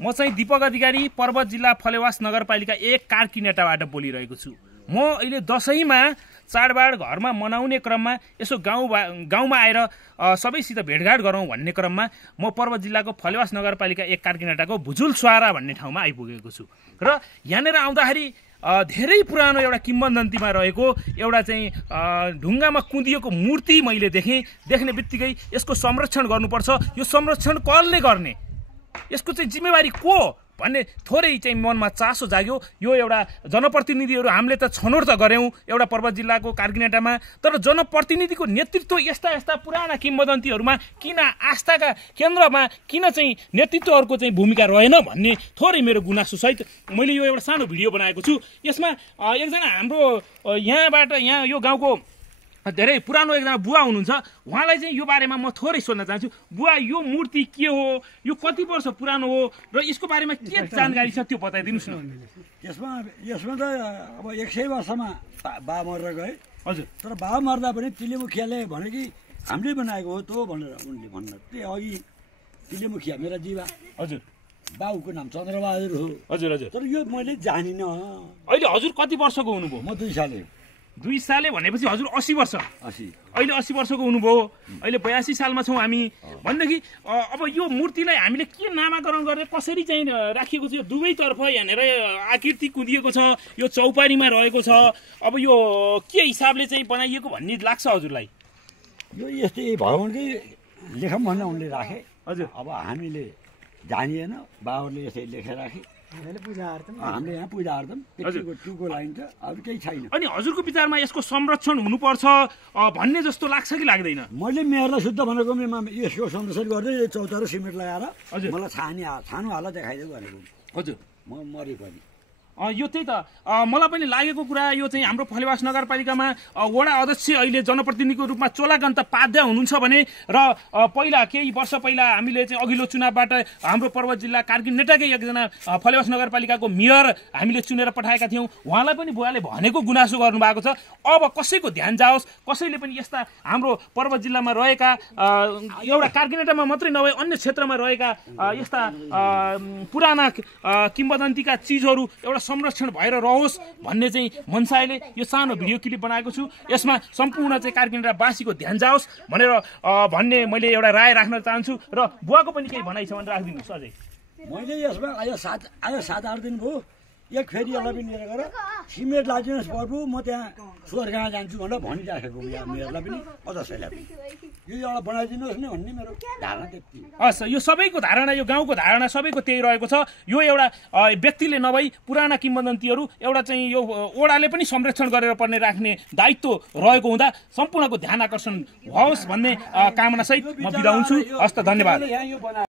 म चाहिँ दीपक अधिकारी पर्वत जिल्ला फलेवास नगरपालिका 1 कार्कीनेटाबाट बोलिरहेको छु। म अहिले दशैंमा चाडबाड घरमा मनाउने क्रममा यसो गाउँमा आएर सबैसित भेटघाट गरौँ भन्ने क्रममा म पर्वत जिल्लाको फलेवास नगरपालिका 1 कार्कीनेटाको भुजुल स्वारा भन्ने ठाउँमा आइपुगेको छु र यहाँनिर आउँदाखेरि धेरै पुरानो एउटा किम्बदन्तीमा रहेको एउटा चाहिँ ढुङ्गामा कुँदिएको मूर्ति मैले देख्ने बित्तिकै यसको संरक्षण गर्नुपर्छ। यो संरक्षण कसले गर्ने, यसको चाहिँ जिम्मेवारी को भन्ने थोरै चाहिँ मनमा चासो जाग्यो। यो एउटा जनप्रतिनिधिहरू हामीले त छनौट त गऱ्यौँ एउटा पर्वत जिल्लाको कार्कीनेटामा, तर जनप्रतिनिधिको नेतृत्व यस्ता पुराना किम्बदन्तीहरूमा किन, आस्थाका केन्द्रमा किन चाहिँ नेतृत्वहरूको चाहिँ भूमिका रहेन भन्ने थोरै मेरो गुनासोसहित मैले यो एउटा सानो भिडियो बनाएको छु। यसमा एकजना हाम्रो यहाँ यो गाउँको धेरै पुरानो एकजना बुवा हुनुहुन्छ, उहाँलाई चाहिँ यो बारेमा म थोरै सोध्न चाहन्छु। बुवा, यो मूर्ति के हो, यो कति वर्ष पुरानो हो र यसको बारेमा के जानकारी छ त्यो बताइदिनुहोस् न। यसमा त अब 100 वर्षमा बा मरेर गए। हजुर, तर बा मर्दा पनि तिले मुखियाले भने कि हामीले बनाएको हो त भनेर उनले भन्नु। त्यो अघि तिले मुखिया मेरा जीवा, हजुर, बाउको नाम चन्द्रबहादुर हो। हजुर हजुर। तर यो मैले जानिनँ। अहिले हजुर कति वर्षको हुनुभयो? म 2 साले। 2 साले भनेपछि हजुर 80 वर्ष। 80। अहिले 80 वर्षको हुनुभयो, अहिले 82 सालमा छौँ हामी। भनेदेखि अब यो मूर्तिलाई हामीले के नामाकरण गरेर कसरी चाहिँ राखिएको छ? यो दुवैतर्फ यहाँनिर आकृति कुदिएको छ, यो चौपारीमा रहेको छ। अब यो के हिसाबले चाहिँ बनाइएको भन्ने लाग्छ हजुरलाई? यो यस्तै भगवान्कै लेखौँ भनेर उनले राखे। हजुर। अब हामीले जानिएन, बाबुले यसै लेखेर राखे। हामीले यहाँ पूजा आर्दम टुको लाइन्छ, अरू केही छैन। अनि हजुरको विचारमा यसको संरक्षण हुनुपर्छ भन्ने जस्तो लाग्छ कि लाग्दैन? मैले मेयरलाई शुद्ध भनेको यसको संरक्षण गर्दै चौतारो सिमेन्ट लगाएर मलाई छानो हाल देखाइदियो भनेको। हजुर, म मरे पनि यो त्यही त मलाई पनि लागेको कुरा। यो चाहिँ हाम्रो फलेवास नगरपालिकामा वडा अध्यक्ष अहिले जनप्रतिनिधिको रूपमा चोलाकान्त पाध्याय हुनुहुन्छ भने र पहिला केही वर्ष पहिला हामीले चाहिँ अघिल्लो चुनावबाट हाम्रो पर्वत जिल्ला कार्कीनेटाकै एकजना फलेवास नगरपालिकाको मेयर हामीले चुनेर पठाएका थियौँ। उहाँलाई पनि बुवाले भनेको गुनासो गर्नुभएको छ। अब कसैको ध्यान जाओस्, कसैले पनि यस्ता हाम्रो पर्वत जिल्लामा रहेका एउटा कार्कीनेटामा मात्रै नभए अन्य क्षेत्रमा रहेका यस्ता पुराना किम्बदन्तीका चिजहरू एउटा संरक्षण भएर रहोस् भन्ने चाहिँ मनसायले यो सानो भिडियो क्लिप बनाएको छु। यसमा सम्पूर्ण चाहिँ कार्कीनेटावासीको ध्यान जाओस् भन्ने मैले एउटा राय राख्न चाहन्छु र बुवाको पनि केही भनाइ छ भने राखिदिनुहोस्। अझै मैले यसमा आज 7-8 दिन भयो एक फेरि यसलाई पनि लिएर गएर सिमेन्ट लाइदिनुहोस् प्रभु, म त्यहाँ स्वर्गमा जान्छु भनेर भनिराखेको मेयरलाई पनि अध्यक्षलाई पनि यो एउटा बनाइदिनुहोस् न भन्ने मेरो धारणा त्यति। हस्, यो सबैको धारणा, यो गाउँको धारणा सबैको त्यही रहेको छ। यो एउटा व्यक्तिले नभई पुराना किम्बदन्तीहरू एउटा चाहिँ यो ओडाले पनि संरक्षण गरेर पर्ने राख्ने दायित्व रहेको हुँदा सम्पूर्णको ध्यान आकर्षण होस् भन्ने कामनासहित म बिदा हुन्छु। हस् त, धन्यवाद।